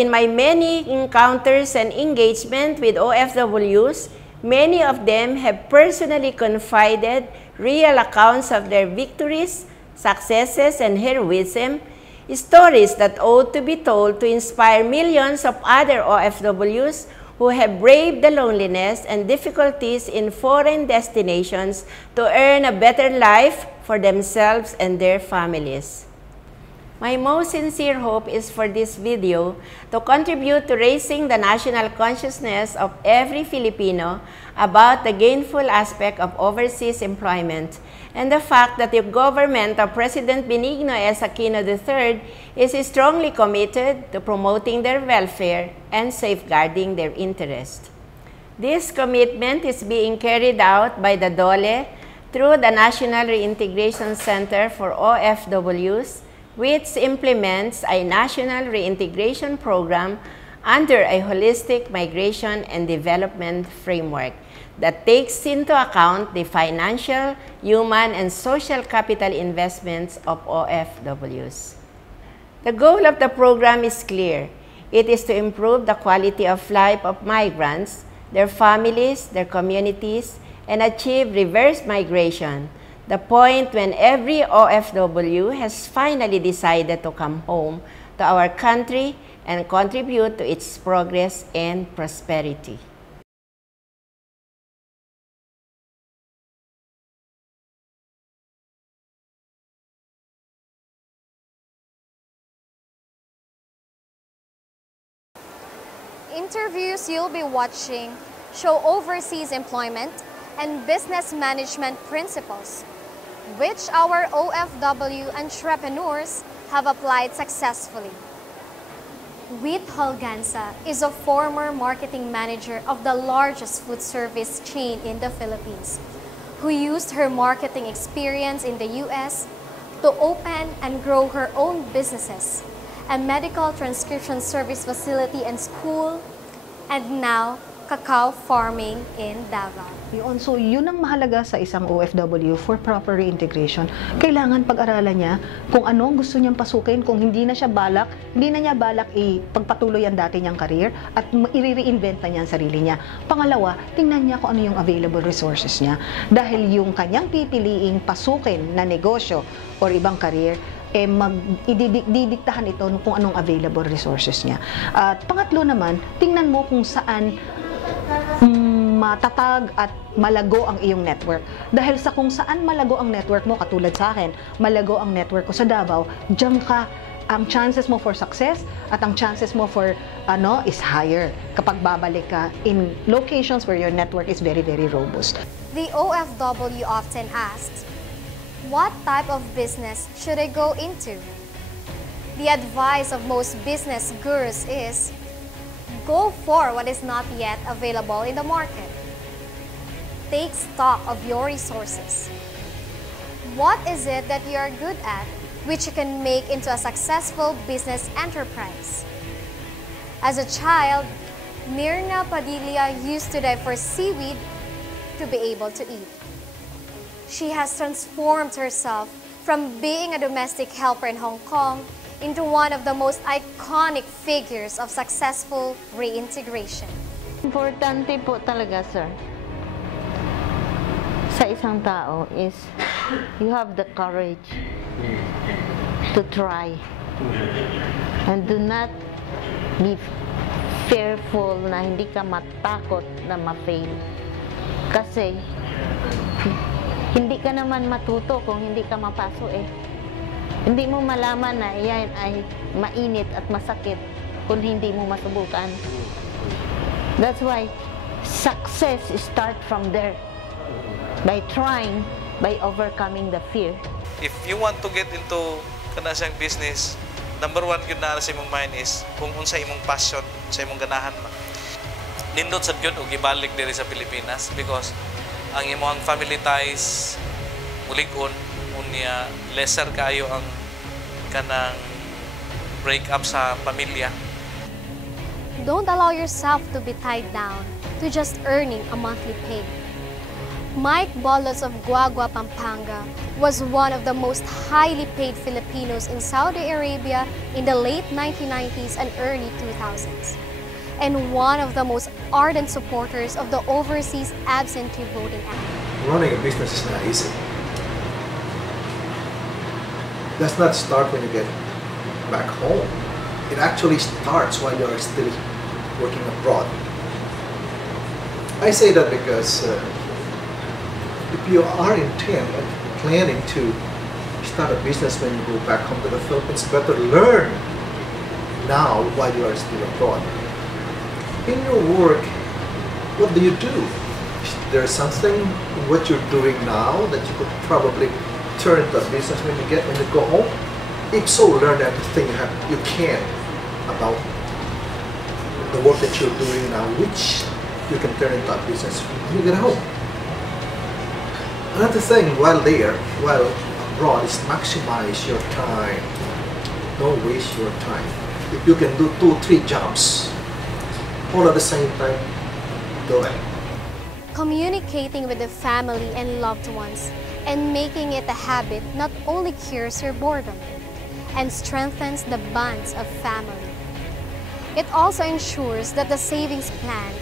in my many encounters and engagement with OFWs, many of them have personally confided real accounts of their victories, successes, and heroism, stories that ought to be told to inspire millions of other OFWs who have braved the loneliness and difficulties in foreign destinations to earn a better life for themselves and their families. My most sincere hope is for this video to contribute to raising the national consciousness of every Filipino about the gainful aspect of overseas employment and the fact that the government of President Benigno S. Aquino III is strongly committed to promoting their welfare and safeguarding their interest. This commitment is being carried out by the DOLE through the National Reintegration Center for OFWs, which implements a national reintegration program under a holistic migration and development framework that takes into account the financial, human, and social capital investments of OFWs. The goal of the program is clear. It is to improve the quality of life of migrants, their families, their communities, and achieve reverse migration, the point when every OFW has finally decided to come home to our country and contribute to its progress and prosperity. Interviews you'll be watching show overseas employment and business management principles, which our OFW entrepreneurs have applied successfully. Wheat Holganza is a former marketing manager of the largest food service chain in the Philippines, who used her marketing experience in the US to open and grow her own businesses, a medical transcription service facility and school, and now cacao farming in Davao. So yun ang mahalaga sa isang OFW for proper reintegration. Kailangan pag-aralan niya kung ano ang gusto niyang pasukin, kung hindi na niya balak ipagpatuloy ang dati niyang career at i-reinvent na niya ang sarili niya. Pangalawa, tingnan niya kung ano yung available resources niya. Dahil yung kanyang pipiliing pasukin na negosyo or ibang career, didiktahan ito kung anong available resources niya. At pangatlo naman, tingnan mo kung saan matatag at malago ang iyong network. Dahil sa kung saan malago ang network mo, katulad sa akin, malago ang network ko sa Davao, diyan ka, ang chances mo for success at ang chances mo for is higher kapag babalik ka in locations where your network is very, very robust. The OFW often asks, what type of business should I go into? The advice of most business gurus is, go for what is not yet available in the market. Take stock of your resources. What is it that you are good at, which you can make into a successful business enterprise? As a child, Mirna Padilla used to dive for seaweed to be able to eat. She has transformed herself from being a domestic helper in Hong Kong into one of the most iconic figures of successful reintegration. Importante po talaga, sir, sa isang tao is you have the courage to try and do not be fearful na hindi ka matakot na ma-fail. Kasi hindi ka naman matuto kung hindi ka mapaso Hindi mo malaman na yan ay mainit at masakit kung hindi mo masubukan. That's why success starts from there. By trying, by overcoming the fear. If you want to get into kanasang business, number one yun na sa imong mind is kung unsa imong passion, sa imong ganahan ba. Nindot sa yun o gibalik diri sa Pilipinas because ang imong family ties mulig-on unya lesser kayo ang kanang break up sa pamilya. Don't allow yourself to be tied down to just earning a monthly pay. Mike Bolos of Guagua, Pampanga, was one of the most highly paid Filipinos in Saudi Arabia in the late 1990s and early 2000s, and one of the most ardent supporters of the Overseas Absentee Voting Act. Running a business is not easy. It does not start when you get back home. It actually starts while you are still working abroad. I say that because if you are intent and planning to start a business when you go back home to the Philippines, better learn now while you are still abroad. In your work, what do you do? Is there something in what you're doing now that you could probably turn into a business when you go home? If so, learn everything you can about the work that you're doing now, which you can turn into a business when you get home. Another thing while abroad is maximize your time. Don't waste your time. If you can do 2-3 jobs all at the same time, do it. Communicating with the family and loved ones and making it a habit not only cures your boredom and strengthens the bonds of family. It also ensures that the savings plan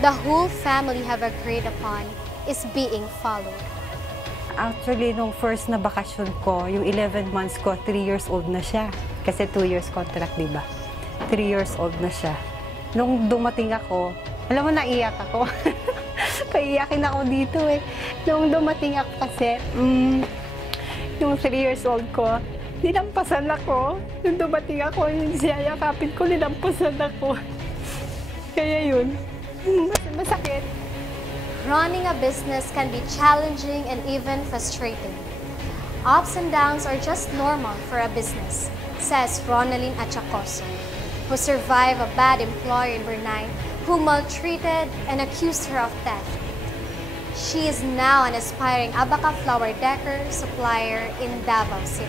the whole family have agreed upon is being followed. Actually, nung first na bakasyon ko, yung 11 months ko, 3 years old na siya. Kasi 2 years contract, di ba? 3 years old na siya. Nung dumating ako, alam mo, naiyak ako. Kaiyakin ako dito eh. Nung dumating ako kasi, yung 3 years old ko, nilampasan ako. Nung dumating ako, yung siyayakapin ko, nilampasan ako. Kaya yun, masakit. Running a business can be challenging and even frustrating. Ups and downs are just normal for a business, says Ronaldine Achacoso, who survived a bad employer in Brunei who maltreated and accused her of theft. She is now an aspiring abaca flower decor supplier in Davao City.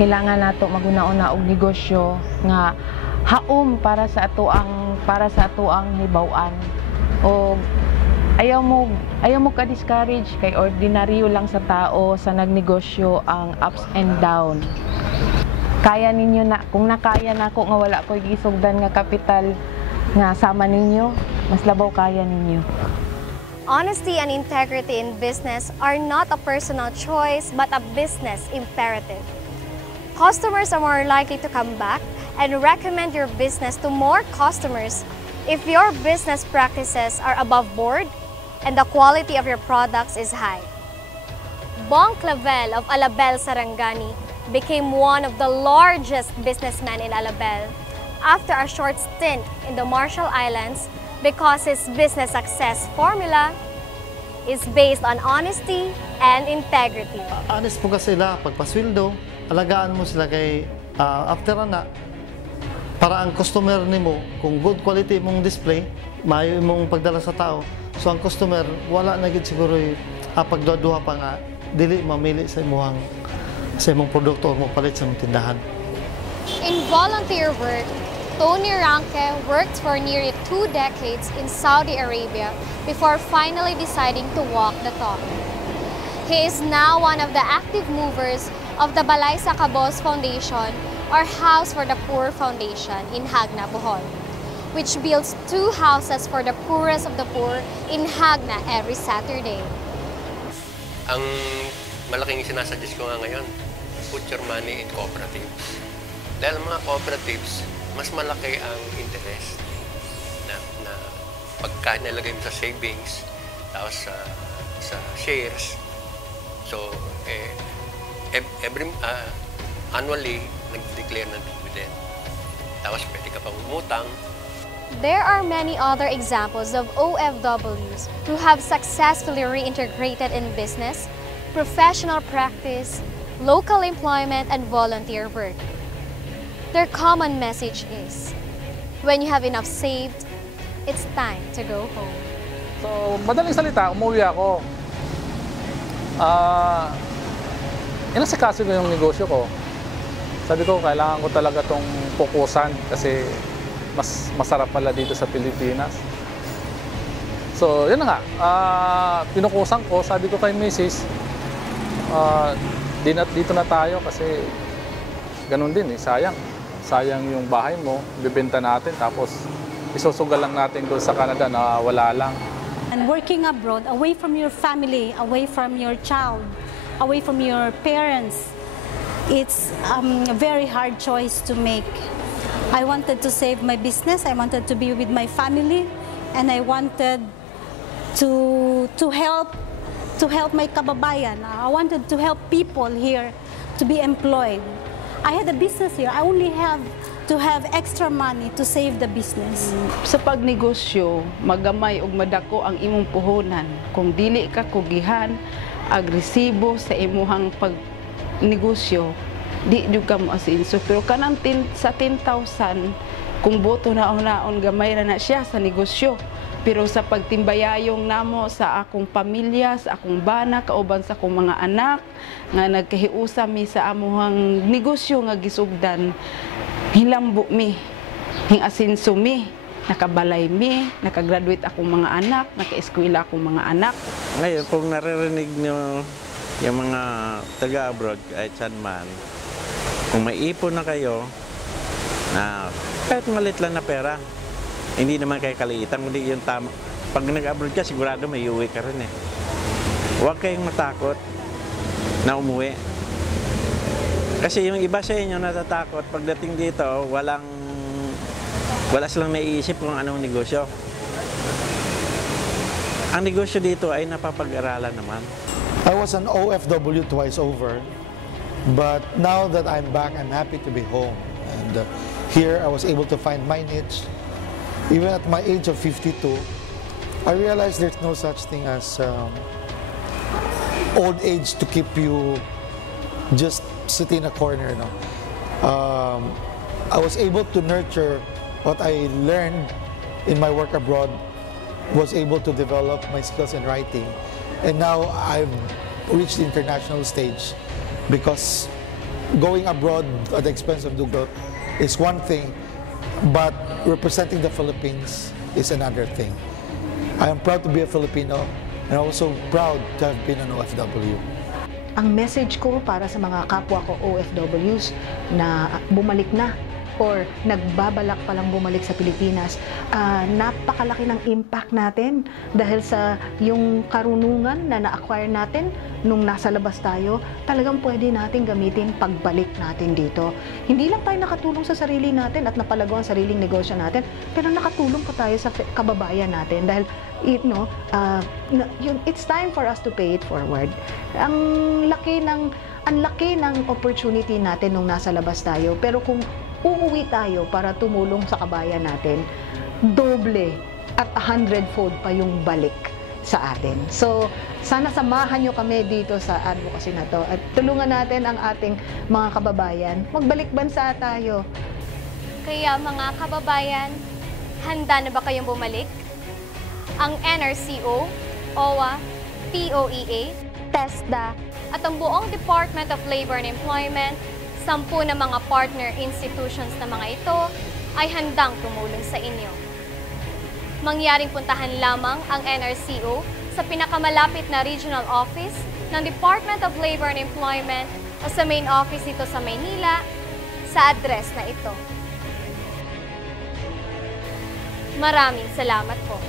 Kailangan nato maguna-una og negosyo nga haom para sa atoang hibaw-an. O ayaw mo ka-discourage kay ordinaryo lang sa tao sa nagnegosyo ang ups and down. Kaya ninyo na, kung nakaya na ako nga wala ko gisugdan nga kapital nga sama ninyo, mas labaw kaya ninyo. Honesty and integrity in business are not a personal choice but a business imperative. Customers are more likely to come back and recommend your business to more customers if your business practices are above board and the quality of your products is high. Bong Clavel of Alabel, Sarangani became one of the largest businessmen in Alabel after a short stint in the Marshall Islands because his business success formula is based on honesty and integrity. Honest po kasi sila, pagpasweldo, alagaan mo sila kay after na para ang customer nimo kung good quality mong display, maayo imong pagdala sa tao. So ang customer wala na gid siguro pagduha pa nga dili mamili sa imong produkto o mapalit sa imong tindahan. In volunteer work, Tony Ranke worked for nearly 2 decades in Saudi Arabia before finally deciding to walk the talk. He is now one of the active movers of the Balay sa Cabos Foundation or House for the Poor Foundation in Hagna, Bohol, which builds 2 houses for the poorest of the poor in Hagna every Saturday. Ang malaking sinasuggest ko nga ngayon, put your money in cooperatives. Dahil mga cooperatives, mas malaki ang interest na pagka nilagay mo sa savings, tapos sa shares. So, annually, nag-declare ng dividend. Tapos pwede ka pang umutang. There are many other examples of OFWs who have successfully reintegrated in business, professional practice, local employment, and volunteer work. Their common message is, when you have enough saved, it's time to go home. So, madaling salita, umuwi ako. Inasikaso ko yung negosyo ko. Sabi ko, kailangan ko talaga itong pukusan kasi mas masarap pala dito sa Pilipinas. So, yun na nga. Pinukusan ko, sabi ko kay Mrs., dito na tayo kasi ganun din sayang. Sayang yung bahay mo, bibenta natin tapos isusugal lang natin doon sa Canada na wala lang. And working abroad, away from your family, away from your child, away from your parents, it's a very hard choice to make. I wanted to save my business, I wanted to be with my family, and I wanted to help my kababayan. I wanted to help people here to be employed. I had a business here. I only have to have extra money to save the business. Sa pagnegosyo, magamay ug madako ang imong puhunan. Kung dili ka kugihan, agresibo sa imuhang pagnegosyo, di jud ka mo asinso. Pero kanang sa 10,000, kung boto naon gamay na siya sa negosyo. Pero sa pagtimbayayong namo sa akong pamilya, sa akong bana, kauban sa akong mga anak, nga nagkahiusa mi sa amuhang negosyo nga gisugdan, hilambo mi, hingasinso mi, nakabalay mi, nakagraduate akong mga anak, naka-eskwela akong mga anak. Ngayon, kung naririnig nyo yung mga taga-abroad, kahit saan man, kung may ipon na kayo, na kahit malit lang na pera, hindi naman kayo kaliitan, hindi yung tama. Pag nag-abroad ka, sigurado may uwi ka rin eh. Huwag kayong matakot na umuwi. Kasi yung iba sa inyo natatakot, pagdating dito, wala silang naiisip kung anong negosyo. Ang negosyo dito ay napapag-aralan naman. I was an OFW twice over, but now that I'm back, I'm happy to be home. And here, I was able to find my niche. Even at my age of 52, I realized there's no such thing as old age to keep you just sitting in a corner. No? I was able to nurture what I learned in my work abroad, was able to develop my skills in writing, and now I've reached the international stage because going abroad at the expense of Dugot is one thing, but representing the Philippines is another thing. I am proud to be a Filipino and also proud to have been an OFW. Ang message ko para sa mga kapwa ko OFWs na bumalik na or nagbabalak palang bumalik sa Pilipinas, napakalaki ng impact natin dahil sa yung karunungan na na-acquire natin nung nasa labas tayo, talagang pwede natin gamitin pagbalik natin dito. Hindi lang tayo nakatulong sa sarili natin at napalago ang sariling negosyo natin, pero nakatulong pa tayo sa kababayan natin dahil it's time for us to pay it forward. Ang laki ng opportunity natin nung nasa labas tayo, pero kung uuwi tayo para tumulong sa kabayan natin, doble at 100-fold pa yung balik sa atin. So, sana samahan nyo kami dito sa advocacy na to at tulungan natin ang ating mga kababayan. Magbalik bansa tayo. Kaya mga kababayan, handa na ba kayong bumalik? Ang NRCO, OWA, POEA, TESDA, at ang buong Department of Labor and Employment, 10 na mga partner institutions na mga ito ay handang tumulong sa inyo. Mangyaring puntahan lamang ang NRCO sa pinakamalapit na regional office ng Department of Labor and Employment o sa main office ito sa Maynila sa address na ito. Maraming salamat po.